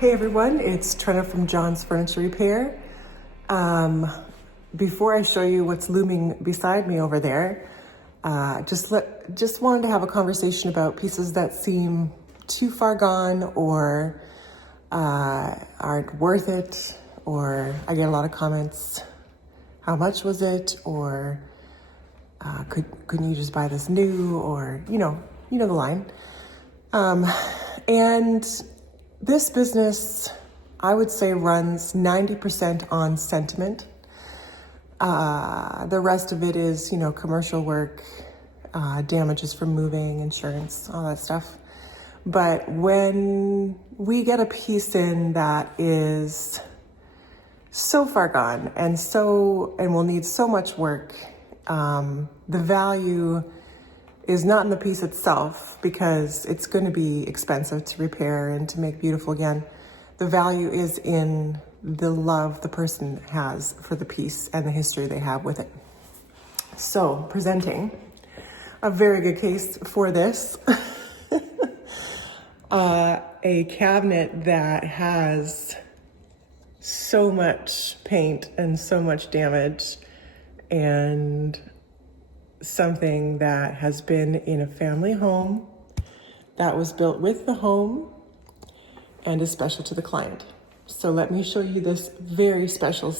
Hey everyone, it's Trena from John's Furniture Repair. Before I show you what's looming beside me over there, just wanted to have a conversation about pieces that seem too far gone or aren't worth it, or I get a lot of comments, how much was it, or couldn't you just buy this new, or you know the line. And this business, I would say, runs 90% on sentiment. The rest of it is, commercial work, damages from moving, insurance, all that stuff. But when we get a piece in that is so far gone and will need so much work, the value is not in the piece itself, because it's going to be expensive to repair and to make beautiful again. The value is in the love the person has for the piece and the history they have with it. So, presenting a very good case for this, a cabinet that has so much paint and so much damage, and something that has been in a family home that was built with the home and is special to the client. So let me show you this very special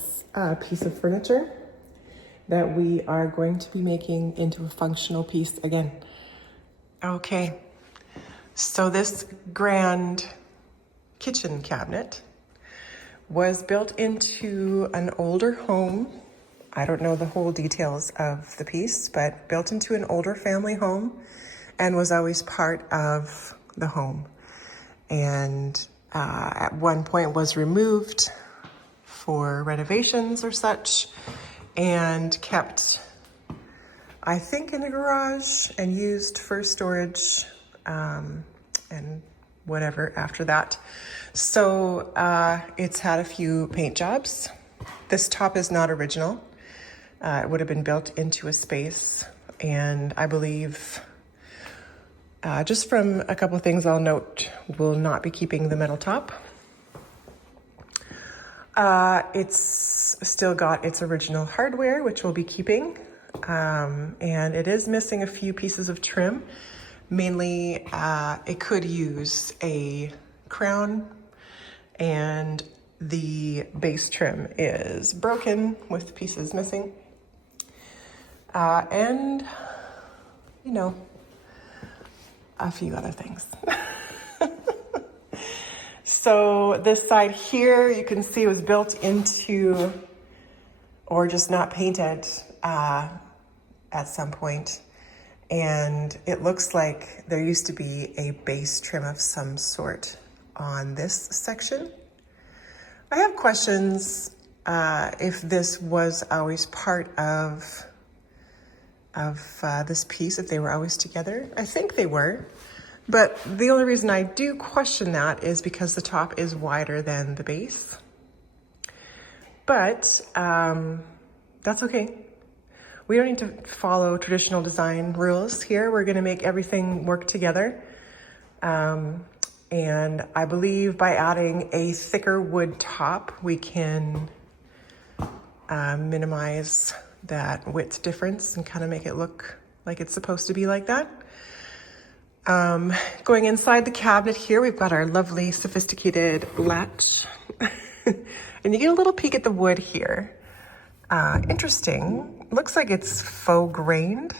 piece of furniture that we are going to be making into a functional piece again. Okay, so this grand kitchen cabinet was built into an older home. I don't know the whole details of the piece, but built into an older family home and was always part of the home. And at one point was removed for renovations or such, and kept, I think, in the garage and used for storage and whatever after that. So it's had a few paint jobs. This top is not original. It would have been built into a space, and I believe, just from a couple of things I'll note, we'll not be keeping the metal top. It's still got its original hardware, which we'll be keeping, and it is missing a few pieces of trim. Mainly, it could use a crown, and the base trim is broken with pieces missing. And, a few other things. So this side here, you can see, was built into, or just not painted at some point. And it looks like there used to be a base trim of some sort on this section. I have questions if this was always part of this piece, if they were always together. I think they were, but the only reason I do question that is because the top is wider than the base. But that's okay. We don't need to follow traditional design rules here. We're gonna make everything work together. And I believe by adding a thicker wood top, we can minimize that width difference and kind of make it look like it's supposed to be like that. Going inside the cabinet here, we've got our lovely sophisticated latch. And you get a little peek at the wood here. Interesting. Looks like it's faux grained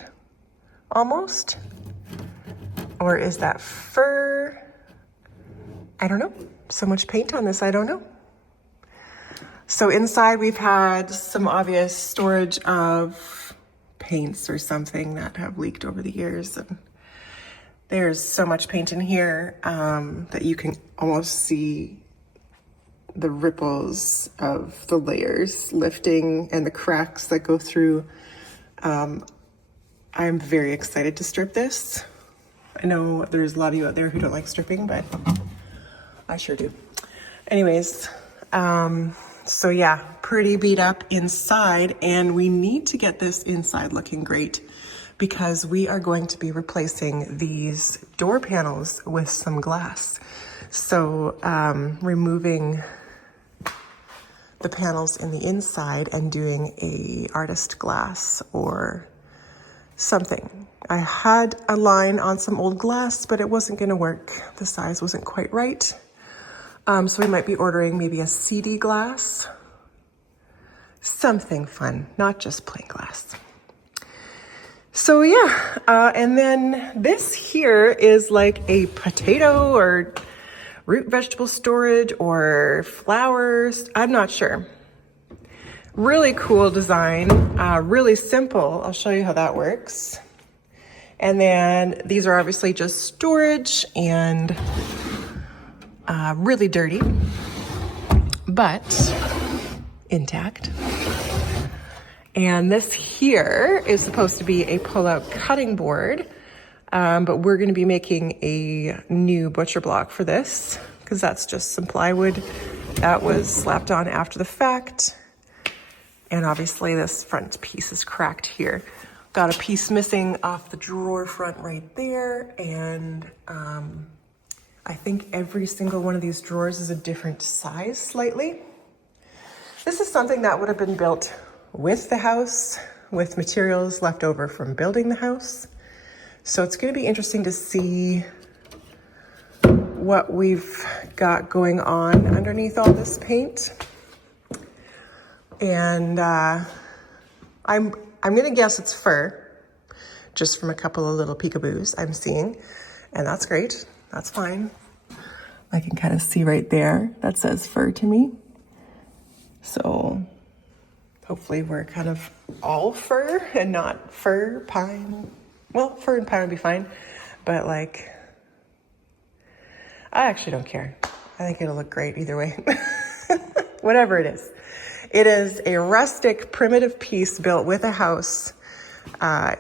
almost. Or is that fur? I don't know. So much paint on this, I don't know. So inside we've had some obvious storage of paints or something that have leaked over the years. And there's so much paint in here that you can almost see the ripples of the layers lifting and the cracks that go through. I'm very excited to strip this. I know there's a lot of you out there who don't like stripping, but I sure do. Anyways, so yeah, pretty beat up inside, and we need to get this inside looking great because we are going to be replacing these door panels with some glass. So removing the panels in the inside and doing a artist glass or something. I had a line on some old glass, but it wasn't gonna work. The size wasn't quite right. So we might be ordering maybe a CD glass. Something fun, not just plain glass. So yeah, and then this here is like a potato or root vegetable storage or flowers. I'm not sure. Really cool design, really simple. I'll show you how that works. And then these are obviously just storage and really dirty, but intact. And this here is supposed to be a pull-out cutting board, but we're going to be making a new butcher block for this because that's just some plywood that was slapped on after the fact. And obviously this front piece is cracked here. Got a piece missing off the drawer front right there. And I think every single one of these drawers is a different size slightly. This is something that would have been built with the house, with materials left over from building the house. So it's going to be interesting to see what we've got going on underneath all this paint. And I'm going to guess it's fur, just from a couple of little peekaboos I'm seeing. And that's great. That's fine. I can kind of see right there. That says fur to me. So hopefully we're kind of all fur and not fir, pine. Well, fir and pine would be fine, but like, I actually don't care. I think it'll look great either way. Whatever it is. It is a rustic, primitive piece built with a house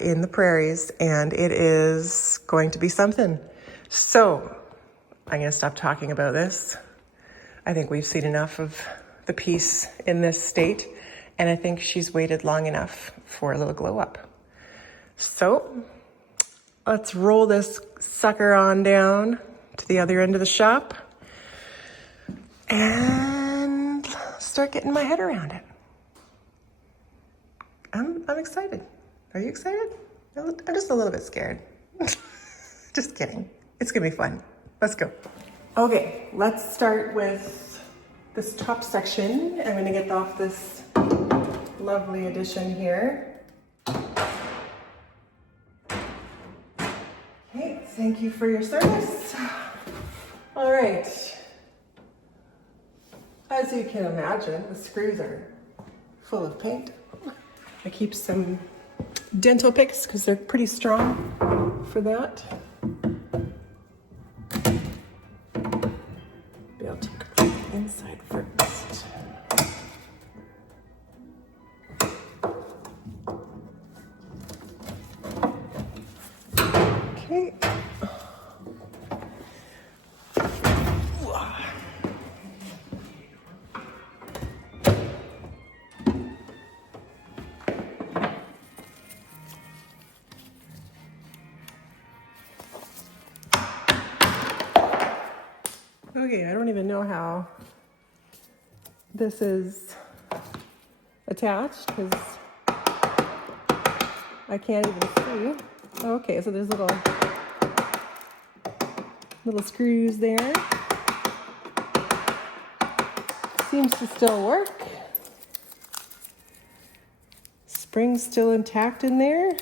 in the prairies, and it is going to be something. So I'm going to stop talking about this. I think we've seen enough of the piece in this state, and I think she's waited long enough for a little glow up. So let's roll this sucker on down to the other end of the shop and start getting my head around it. I'm excited. Are you excited? I'm just a little bit scared. Just kidding. It's gonna be fun. Let's go. Okay, let's start with this top section. I'm gonna get off this lovely addition here. Okay, thank you for your service. All right. As you can imagine, the screws are full of paint. I keep some dental picks because they're pretty strong for that. Maybe I'll take the inside first. Okay. Okay, I don't even know how this is attached because I can't even see. Okay, so there's little screws there. Seems to still work. Spring's still intact in there.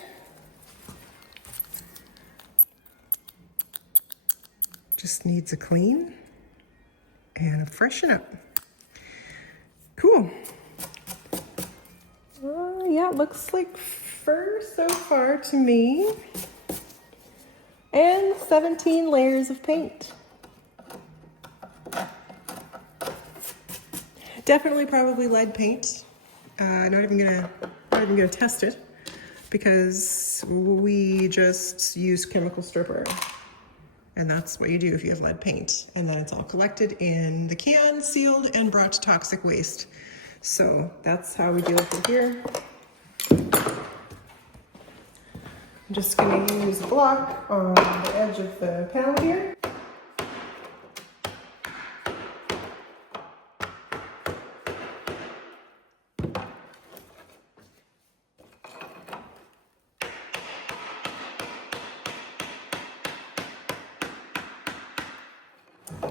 Just needs a clean and a freshen up. Cool. Yeah, looks like fur so far to me. And 17 layers of paint. Definitely probably lead paint. Not even gonna test it because we just use chemical stripper. And that's what you do if you have lead paint. And then it's all collected in the can, sealed, and brought to toxic waste. So that's how we deal with it here. I'm just gonna use a block on the edge of the panel here.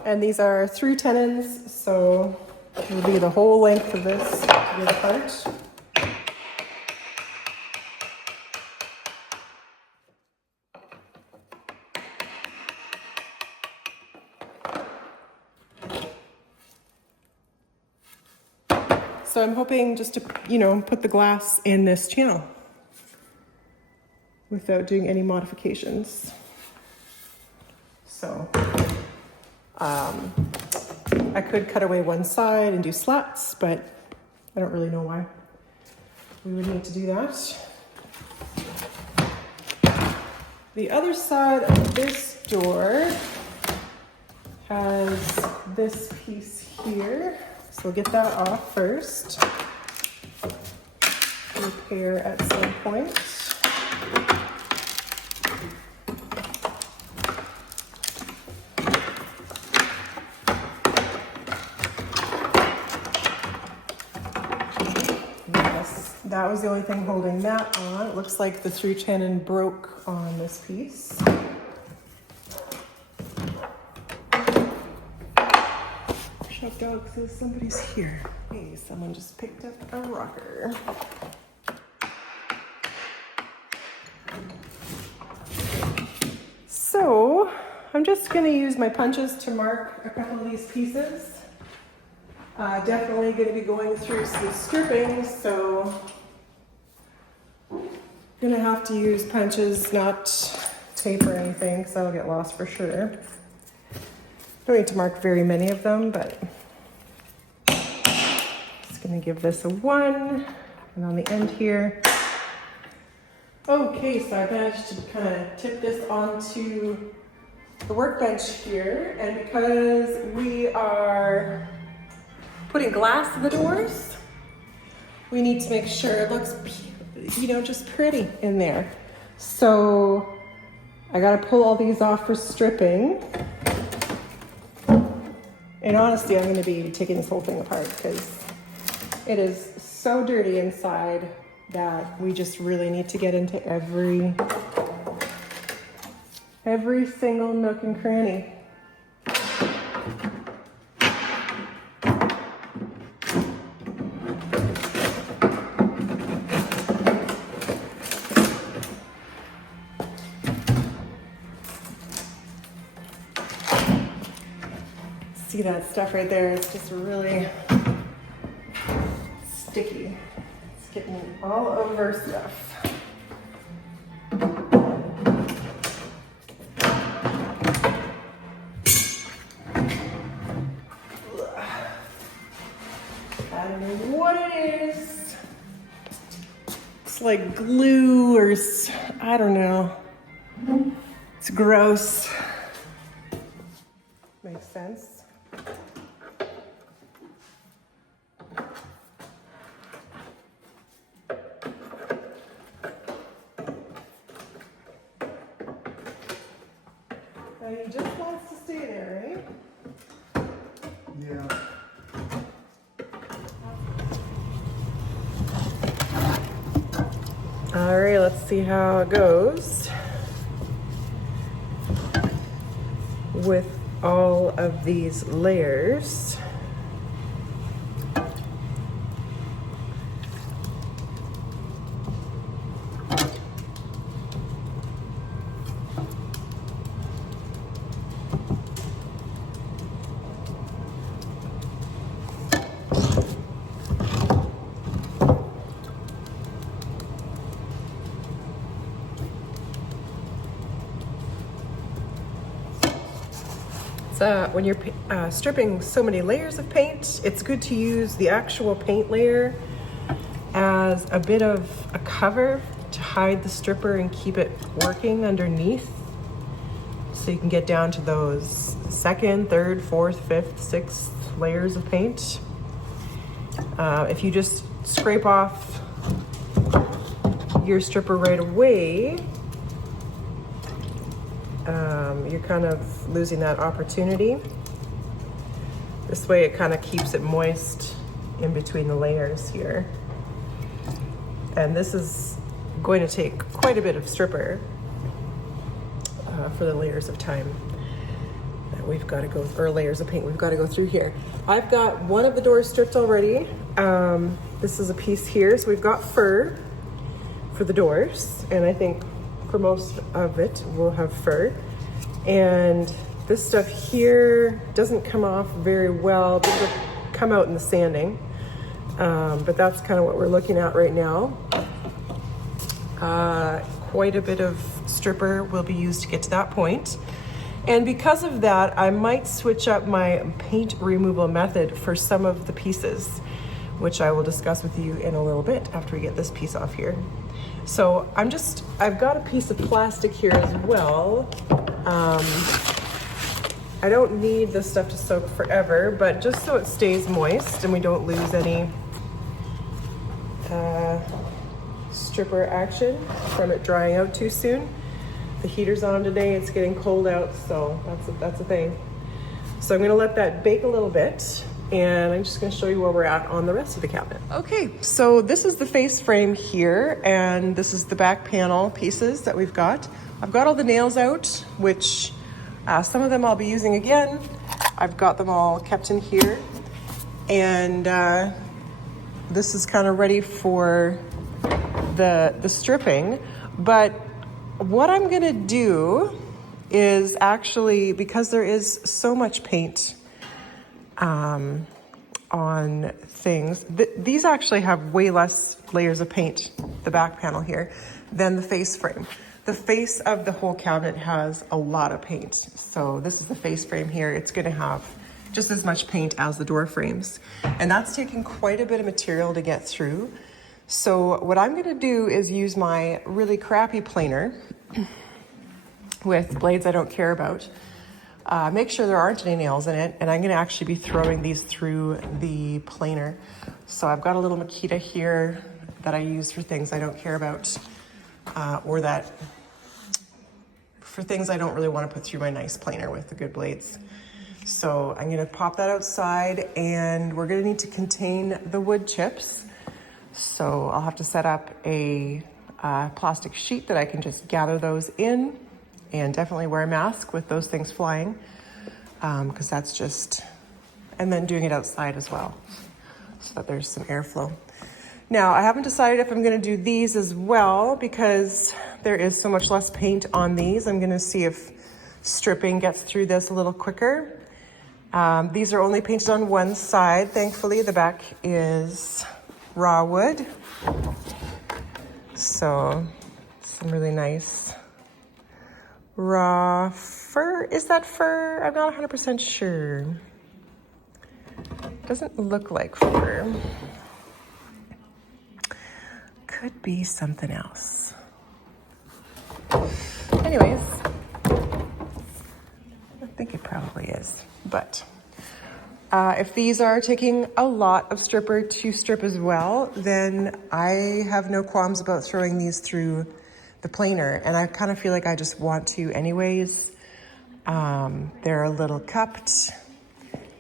And these are through tenons, so it'll be the whole length of this to be the part. So I'm hoping just to, you know, put the glass in this channel without doing any modifications. So I could cut away one side and do slats, but I don't really know why we would need to do that. The other side of this door has this piece here. So we'll get that off first. Repair at some point. Yes, that was the only thing holding that on. It looks like the through tenon broke on this piece. Shop dog says somebody's here. Hey, someone just picked up a rocker. So I'm just going to use my punches to mark a couple of these pieces. Definitely going to be going through some stripping, so I'm going to have to use punches, not tape or anything, because that'll get lost for sure. Don't need to mark very many of them, but just going to give this a 1, and on the end here. Okay, so I managed to kind of tip this onto the workbench here, and because we are putting glass in the doors, we need to make sure it looks, you know, just pretty in there. So I got to pull all these off for stripping. And honestly, I'm going to be taking this whole thing apart because it is so dirty inside that we just really need to get into every single nook and cranny. See that stuff right there? It's just really sticky. It's getting all over stuff. I don't know what it is. It's like glue or I don't know. It's gross. Makes sense. He just wants to stay there, right? Yeah. All right, let's see how it goes with all of these layers. When you're stripping so many layers of paint, it's good to use the actual paint layer as a bit of a cover to hide the stripper and keep it working underneath. So you can get down to those 2nd, 3rd, 4th, 5th, 6th layers of paint. If you just scrape off your stripper right away, you're kind of losing that opportunity. This way it kind of keeps it moist in between the layers here. And this is going to take quite a bit of stripper for the layers of time that we've got to go, or layers of paint we've got to go through here. I've got one of the doors stripped already. This is a piece here, so we've got fur for the doors, and I think for most of it we'll have fur. And this stuff here doesn't come off very well. This will come out in the sanding, but that's kind of what we're looking at right now. Quite a bit of stripper will be used to get to that point. And because of that, I might switch up my paint removal method for some of the pieces, which I will discuss with you in a little bit after we get this piece off here. So I've got a piece of plastic here as well. I don't need this stuff to soak forever, but just so it stays moist and we don't lose any stripper action from it drying out too soon. The heater's on today, it's getting cold out, so that's a thing. So I'm gonna let that bake a little bit, and I'm just gonna show you where we're at on the rest of the cabinet. Okay, so this is the face frame here, and this is the back panel pieces that we've got. I've got all the nails out, which some of them I'll be using again. I've got them all kept in here, and this is kind of ready for the stripping. But what I'm gonna do is actually, because there is so much paint on things, these actually have way less layers of paint, the back panel here, than the face frame. The face of the whole cabinet has a lot of paint. So this is the face frame here. It's gonna have just as much paint as the door frames. And that's taking quite a bit of material to get through. So what I'm gonna do is use my really crappy planer with blades I don't care about. Make sure there aren't any nails in it, and I'm gonna actually be throwing these through the planer. So I've got a little Makita here that I use for things I don't care about, or that for things I don't really want to put through my nice planer with the good blades. So I'm gonna pop that outside, and we're gonna need to contain the wood chips. So I'll have to set up a plastic sheet that I can just gather those in, and definitely wear a mask with those things flying, because that's just, and then doing it outside as well, so that there's some airflow. Now, I haven't decided if I'm gonna do these as well, because there is so much less paint on these. I'm gonna see if stripping gets through this a little quicker. These are only painted on one side, thankfully. The back is raw wood. So, some really nice raw fur. Is that fur? I'm not 100% sure. Doesn't look like fur. Could be something else. Anyways, I think it probably is. But if these are taking a lot of stripper to strip as well, then I have no qualms about throwing these through the planer. And I kind of feel like I just want to anyways. They're a little cupped.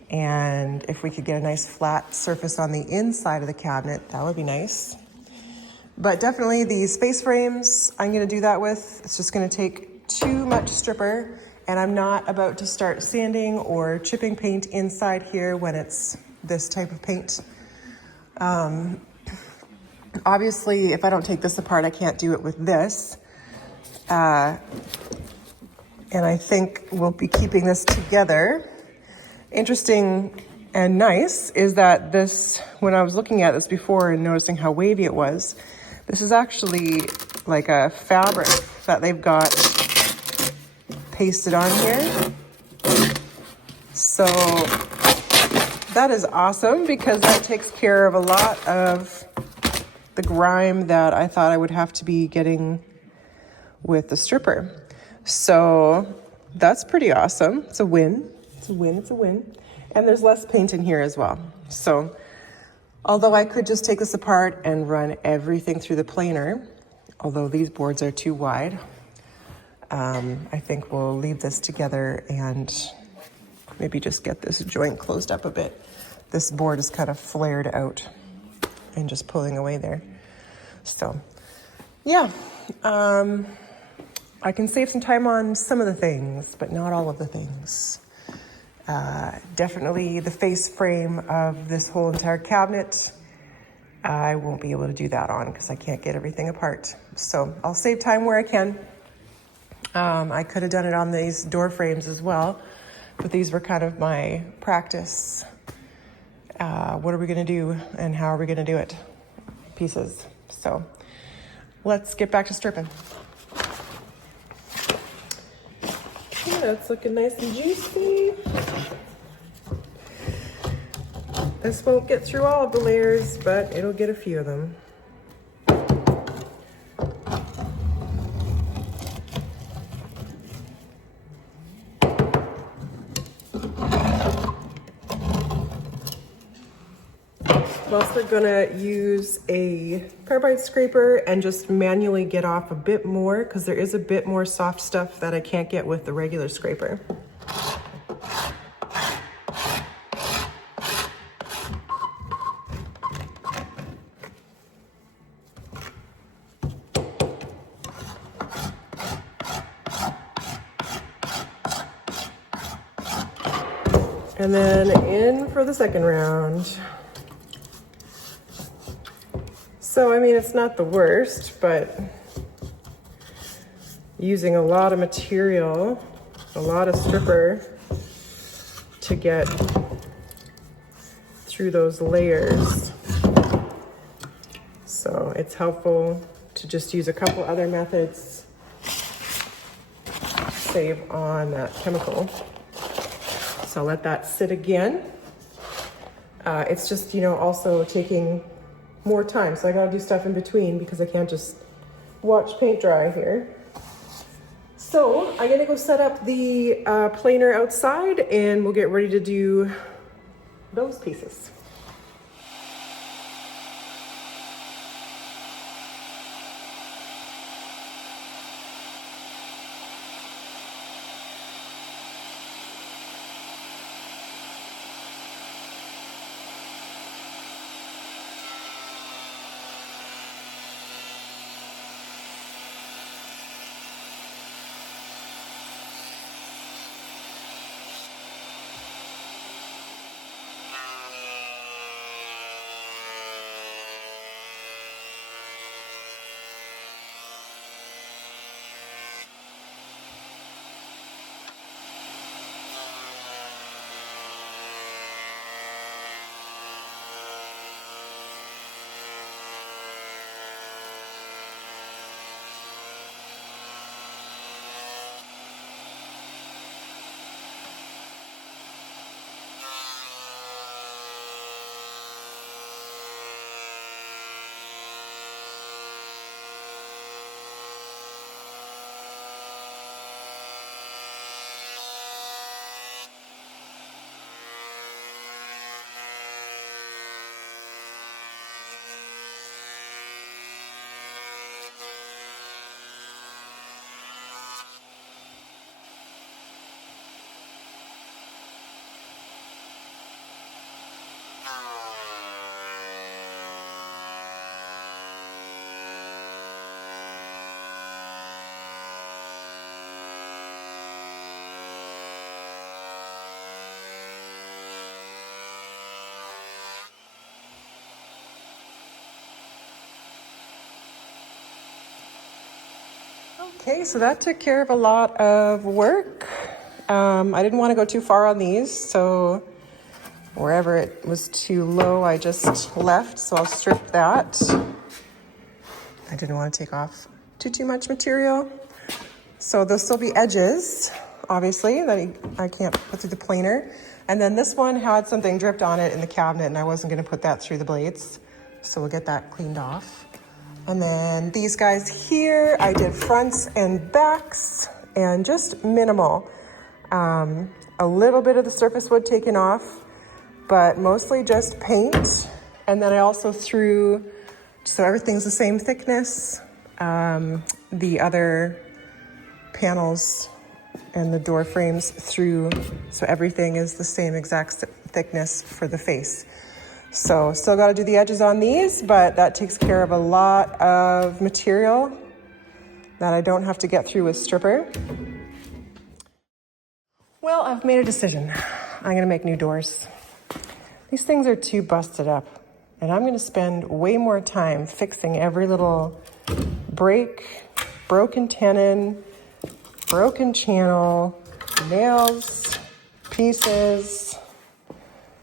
And if we could get a nice flat surface on the inside of the cabinet, that would be nice. But definitely these face frames, I'm gonna do that with. It's just gonna take too much stripper, and I'm not about to start sanding or chipping paint inside here when it's this type of paint. Obviously, if I don't take this apart, I can't do it with this. And I think we'll be keeping this together. Interesting and nice is that this, when I was looking at this before and noticing how wavy it was, this is actually like a fabric that they've got pasted on here. So that is awesome, because that takes care of a lot of the grime that I thought I would have to be getting with the stripper. So that's pretty awesome. It's a win. It's a win. It's a win. And there's less paint in here as well. So although I could just take this apart and run everything through the planer, although these boards are too wide, I think we'll leave this together and maybe just get this joint closed up a bit. This board is kind of flared out and just pulling away there. So yeah, I can save some time on some of the things, but not all of the things. Definitely the face frame of this whole entire cabinet. I won't be able to do that on because I can't get everything apart. So I'll save time where I can. I could have done it on these door frames as well, but these were kind of my practice. What are we gonna do and how are we gonna do it? Pieces. So let's get back to stripping. Yeah, it's looking nice and juicy. This won't get through all of the layers, but it'll get a few of them. I'm also gonna use a carbide scraper and just manually get off a bit more because there is a bit more soft stuff that I can't get with the regular scraper. And then in for the second round. So, I mean, it's not the worst, but using a lot of material, a lot of stripper to get through those layers. So it's helpful to just use a couple other methods, save on that chemical. So let that sit again. It's just, you know, also taking more time. So I gotta do stuff in between because I can't just watch paint dry here. So I'm gonna go set up the planer outside and we'll get ready to do those pieces. Okay, so that took care of a lot of work. I didn't want to go too far on these, so wherever it was too low, I just left, so I'll strip that. I didn't want to take off too much material. So there'll still be edges, obviously, that I can't put through the planer. And then this one had something dripped on it in the cabinet, and I wasn't going to put that through the blades. So we'll get that cleaned off. And then these guys here, I did fronts and backs and just minimal. A little bit of the surface wood taken off, but mostly just paint. And then I also threw, so everything's the same thickness, the other panels and the door frames through, so everything is the same exact thickness for the face. So still got to do the edges on these, but that takes care of a lot of material that I don't have to get through with stripper. Well, I've made a decision. I'm gonna make new doors. These things are too busted up, and I'm gonna spend way more time fixing every little break, broken tenon, broken channel, nails, pieces.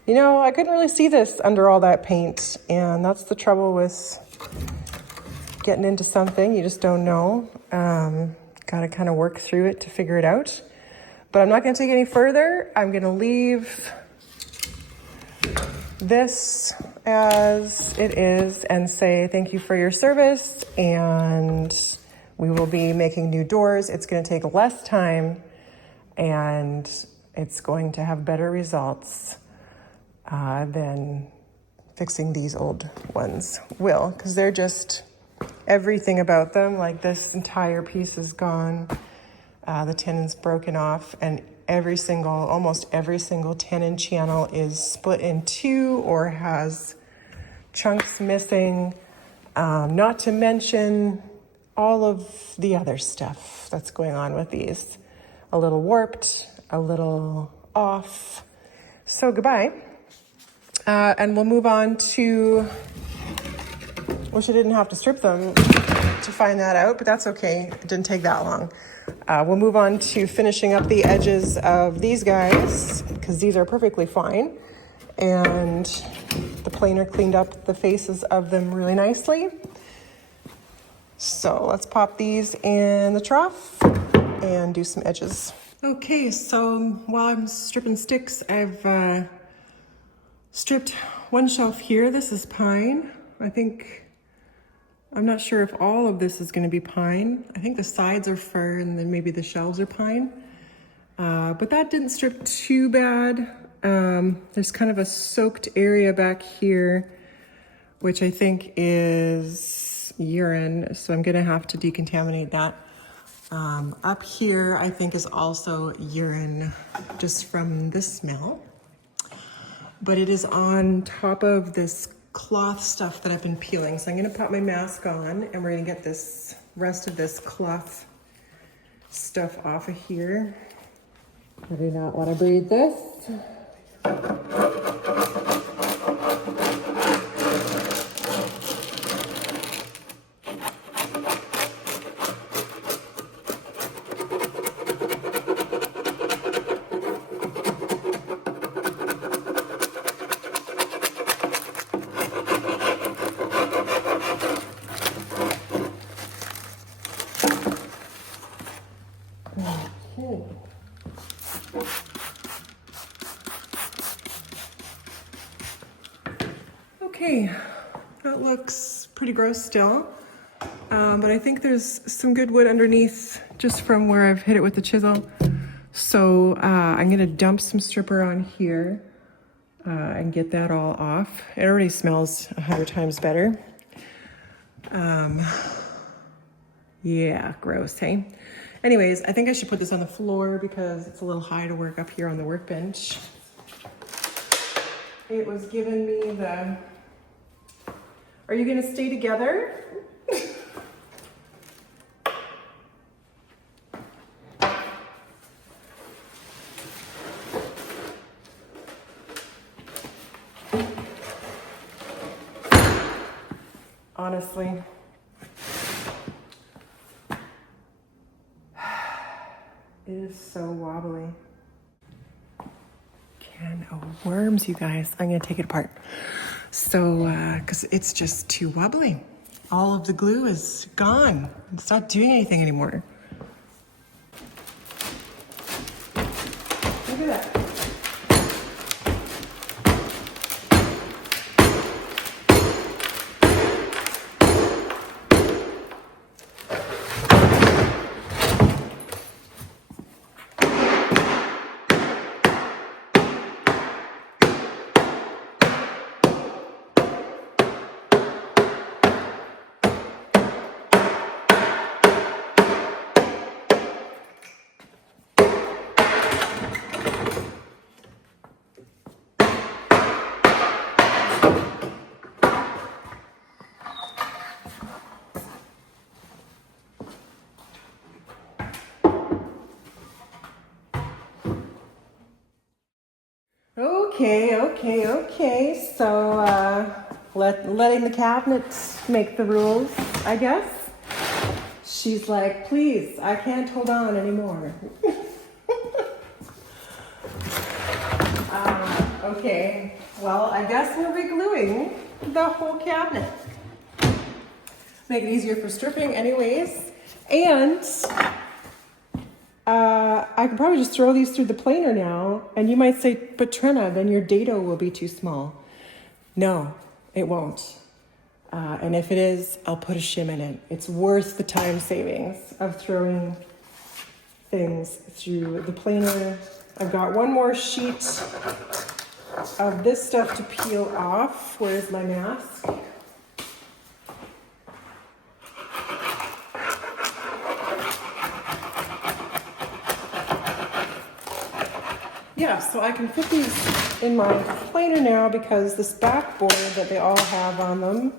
You know, I couldn't really see this under all that paint, and that's the trouble with getting into something. You just don't know. Gotta kind of work through it to figure it out. But I'm not gonna take it any further. I'm gonna leave this as it is and say thank you for your service, and we will be making new doors. It's gonna take less time, and it's going to have better results than fixing these old ones will, because they're just, everything about them, like this entire piece is gone. The tenon's broken off, and almost every single tenon channel is split in two or has chunks missing, not to mention all of the other stuff that's going on with these. A little warped, a little off. So goodbye. And we'll move on to, wish I didn't have to strip them to find that out, but that's okay. It didn't take that long. We'll move on to finishing up the edges of these guys, because these are perfectly fine. And the planer cleaned up the faces of them really nicely. So let's pop these in the trough and do some edges. Okay, so while I'm stripping sticks, I've stripped one shelf here. This is pine. I'm not sure if all of this is going to be pine. I think the sides are fir, and then maybe the shelves are pine. But that didn't strip too bad. There's kind of a soaked area back here, which I think is urine. So I'm going to have to decontaminate that. Up here, I think is also urine, just from the smell. But it is on top of this cloth stuff that I've been peeling. So I'm gonna put my mask on, and we're gonna get this rest of this cloth stuff off of here. I do not want to breathe this. Okay, that looks pretty gross still, but I think there's some good wood underneath just from where I've hit it with the chisel. So I'm gonna dump some stripper on here and get that all off. It already smells 100 times better. Yeah, gross, hey? Anyways, I think I should put this on the floor because it's a little high to work up here on the workbench. It was giving me the, are you gonna stay together? Honestly. It is so wobbly. Can of worms, you guys. I'm gonna take it apart. So, cause it's just too wobbly. All of the glue is gone. It's not doing anything anymore. Look at that. Okay. So, letting the cabinet make the rules, I guess. She's like, please, I can't hold on anymore. Okay, well, I guess we're regluing the whole cabinet. Make it easier for stripping anyways. And I can probably just throw these through the planer now. And you might say, but Trena, then your dado will be too small. No, it won't. And if it is, I'll put a shim in it. It's worth the time savings of throwing things through the planer. I've got one more sheet of this stuff to peel off. Where's my mask? Yeah, so I can fit these in my planer now because this backboard that they all have on them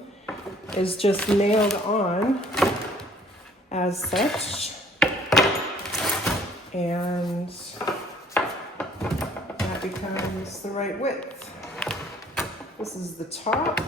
is just nailed on as such. And that becomes the right width. This is the top.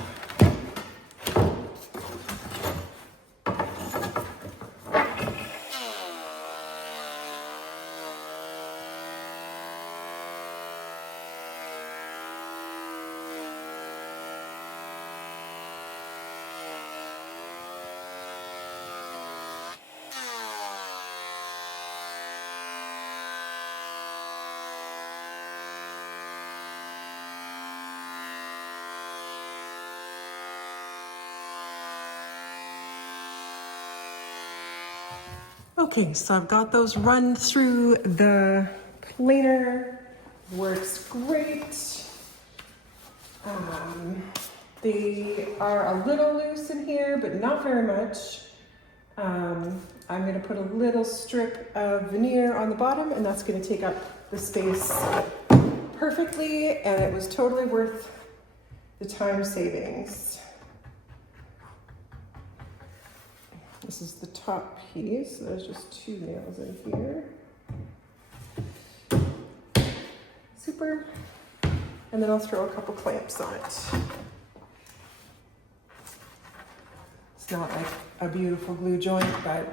Okay, so I've got those run through the planer. Works great. They are a little loose in here, but not very much. I'm gonna put a little strip of veneer on the bottom, and that's gonna take up the space perfectly, and it was totally worth the time savings. This is the top piece. There's just 2 nails in here. Super. And then I'll throw a couple clamps on it. It's not like a beautiful glue joint, but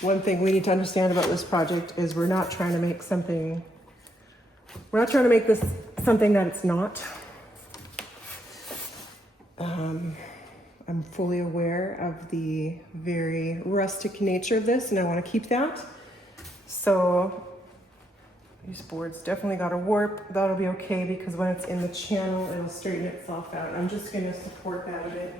one thing we need to understand about this project is we're not trying to make this something that it's not. I'm fully aware of the very rustic nature of this, and I want to keep that. So these boards definitely got a warp. That'll be okay because when it's in the channel, it'll straighten itself out. I'm just going to support that a bit.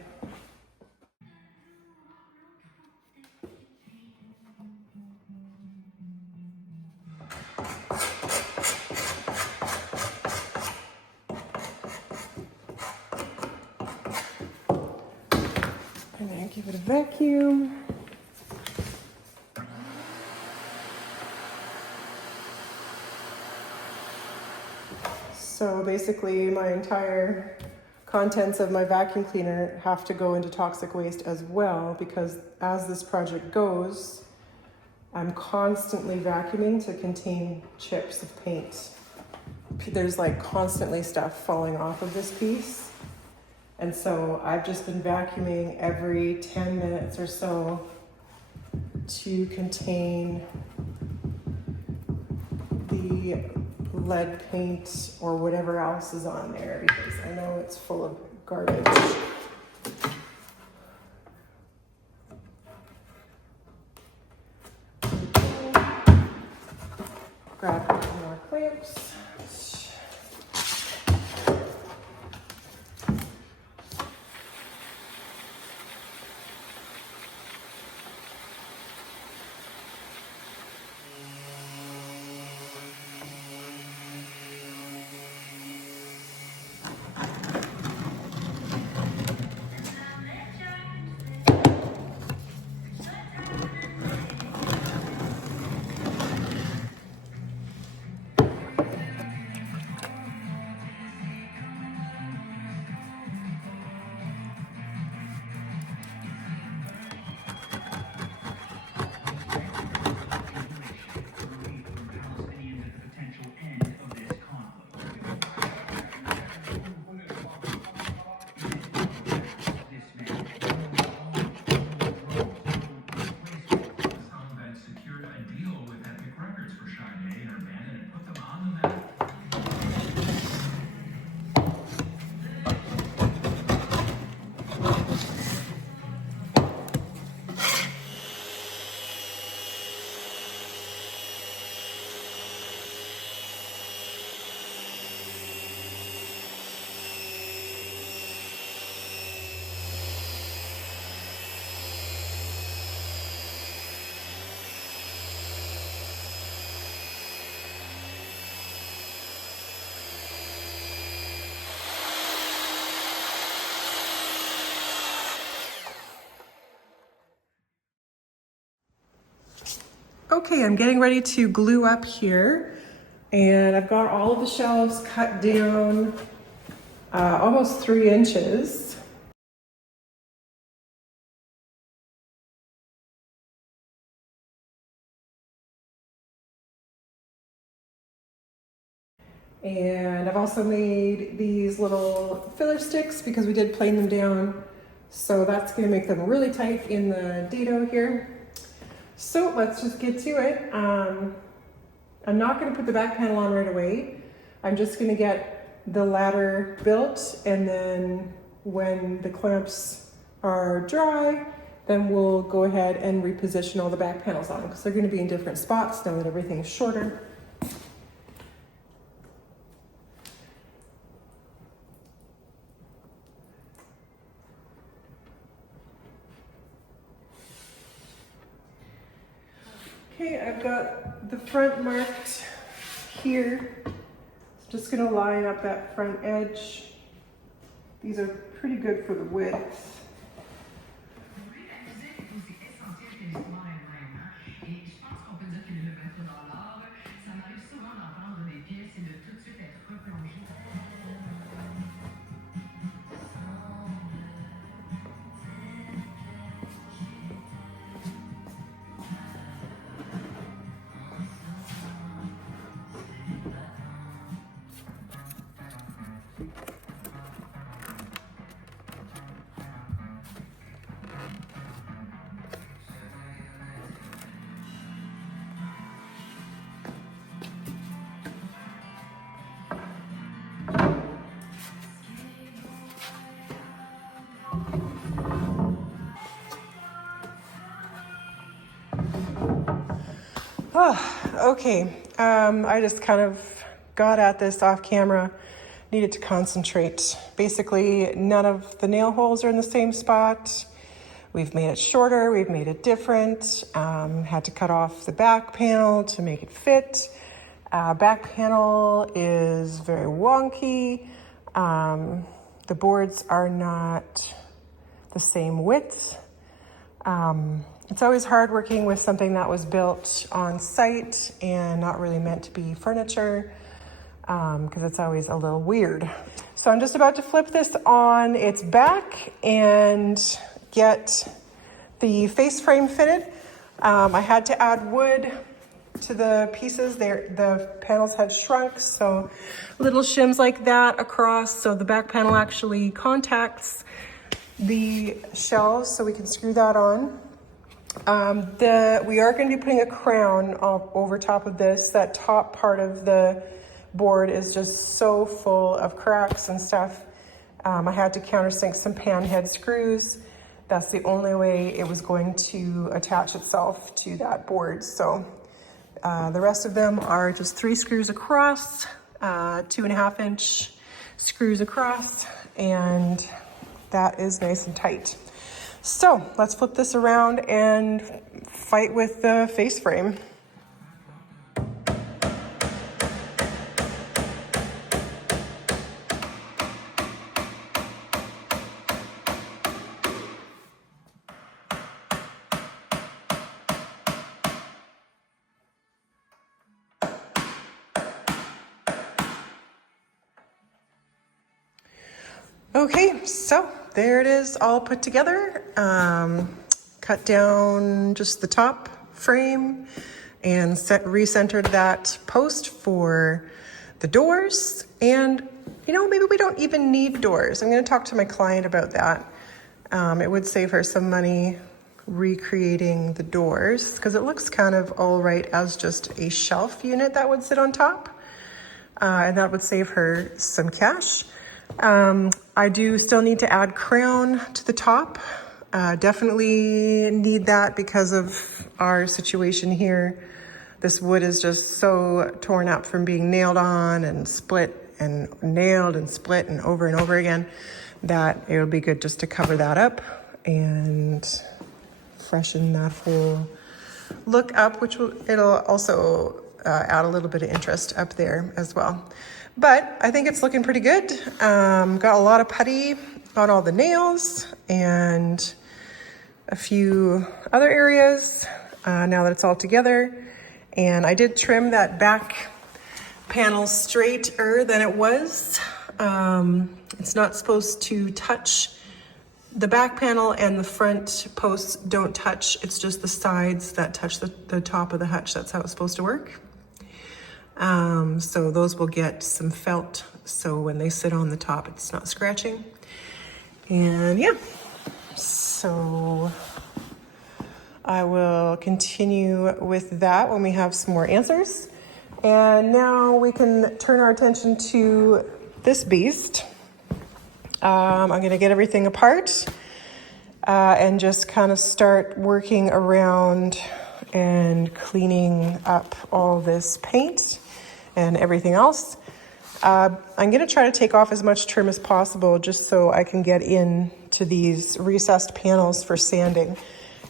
And then give it a vacuum. So basically my entire contents of my vacuum cleaner have to go into toxic waste as well, because as this project goes, I'm constantly vacuuming to contain chips of paint. There's like constantly stuff falling off of this piece. And so I've just been vacuuming every 10 minutes or so to contain the lead paint or whatever else is on there, because I know it's full of garbage. Grab a couple more clamps. Okay, I'm getting ready to glue up here, and I've got all of the shelves cut down almost 3 inches. And I've also made these little filler sticks because we did plane them down. So that's gonna make them really tight in the dado here. So let's just get to it. I'm not gonna put the back panel on right away. I'm just gonna get the ladder built, and then when the clamps are dry, then we'll go ahead and reposition all the back panels on because they're gonna be in different spots now that everything's shorter. Okay, I've got the front marked here. Just gonna line up that front edge. These are pretty good for the width. Oh, okay, I just kind of got at this off camera, needed to concentrate. Basically, none of the nail holes are in the same spot. We've made it shorter, we've made it different. Had to cut off the back panel to make it fit. Back panel is very wonky. The boards are not the same width. It's always hard working with something that was built on site and not really meant to be furniture, because it's always a little weird. So I'm just about to flip this on its back and get the face frame fitted. I had to add wood to the pieces. The panels had shrunk, so little shims like that across, so the back panel actually contacts the shelves, so we can screw that on. We are going to be putting a crown over top of this. That top part of the board is just so full of cracks and stuff. I had to countersink some pan head screws. That's the only way it was going to attach itself to that board. So the rest of them are just 3 screws across, 2.5 inch screws across, and that is nice and tight. So let's flip this around and fight with the face frame. Okay, so there it is all put together. Cut down just the top frame and recentered that post for the doors. And you know, maybe we don't even need doors. I'm going to talk to my client about that. It would save her some money recreating the doors because it looks kind of all right as just a shelf unit that would sit on top. And that would save her some cash. I do still need to add crown to the top. Definitely need that because of our situation here. This wood is just so torn up from being nailed on and split and nailed and split and over again that it would be good just to cover that up and freshen that whole look up, it'll also add a little bit of interest up there as well. But I think it's looking pretty good. Got a lot of putty on all the nails and a few other areas. now that it's all together. And I did trim that back panel straighter than it was. It's not supposed to touch. The back panel and the front posts don't touch. It's just the sides that touch the top of the hutch. That's how it's supposed to work. So those will get some felt, so when they sit on the top, it's not scratching. And yeah, so I will continue with that when we have some more answers. And now we can turn our attention to this beast. I'm gonna get everything apart and just kind of start working around and cleaning up all this paint and everything else. I'm gonna try to take off as much trim as possible just so I can get into these recessed panels for sanding.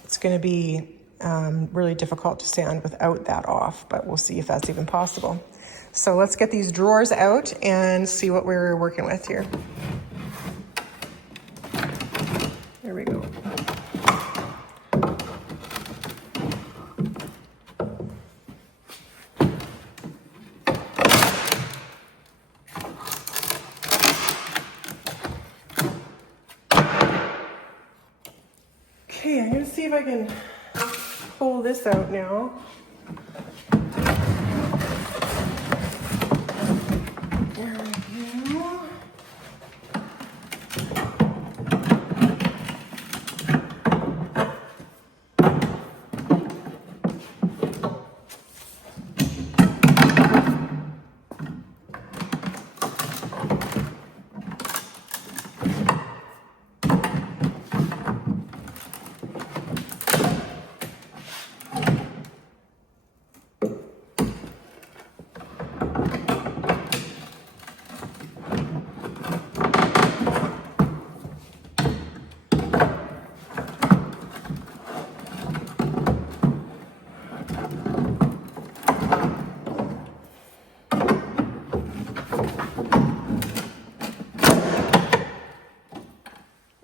It's gonna be really difficult to sand without that off, but we'll see if that's even possible. So let's get these drawers out and see what we're working with here. There we go. Okay, I'm gonna see if I can pull this out now. There we go.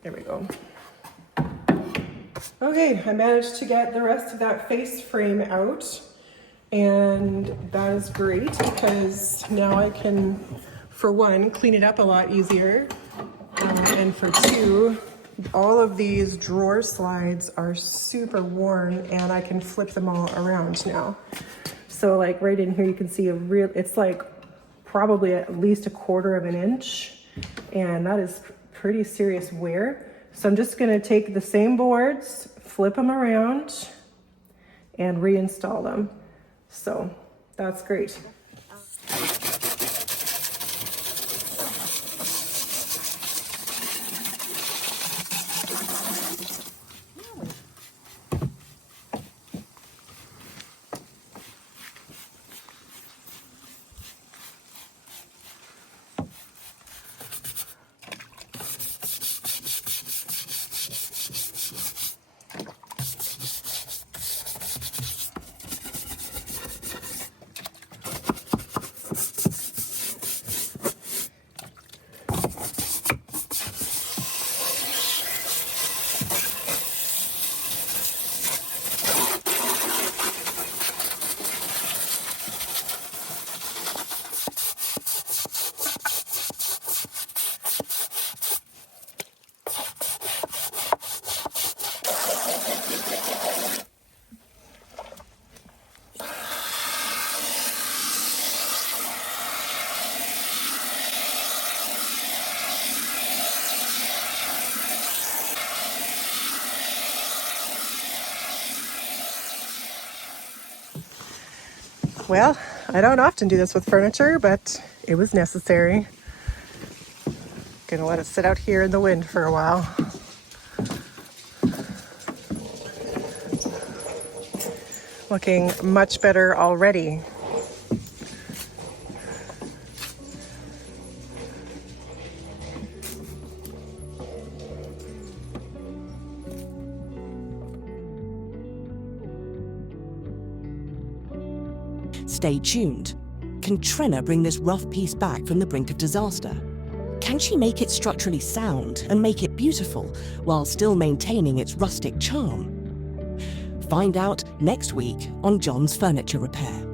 There we go. Okay, I managed to get the rest of that face frame out, and that is great because now I can, for one, clean it up a lot easier, and for two, all of these drawer slides are super worn and I can flip them all around now. So like right in here you can see it's like probably at least 1/4 of an inch, and that is pretty serious wear. So I'm just gonna take the same boards, flip them around, and reinstall them. So that's great. Well, I don't often do this with furniture, but it was necessary. Gonna let it sit out here in the wind for a while. Looking much better already. Stay tuned. Can Trena bring this rough piece back from the brink of disaster? Can she make it structurally sound and make it beautiful while still maintaining its rustic charm? Find out next week on John's Furniture Repair.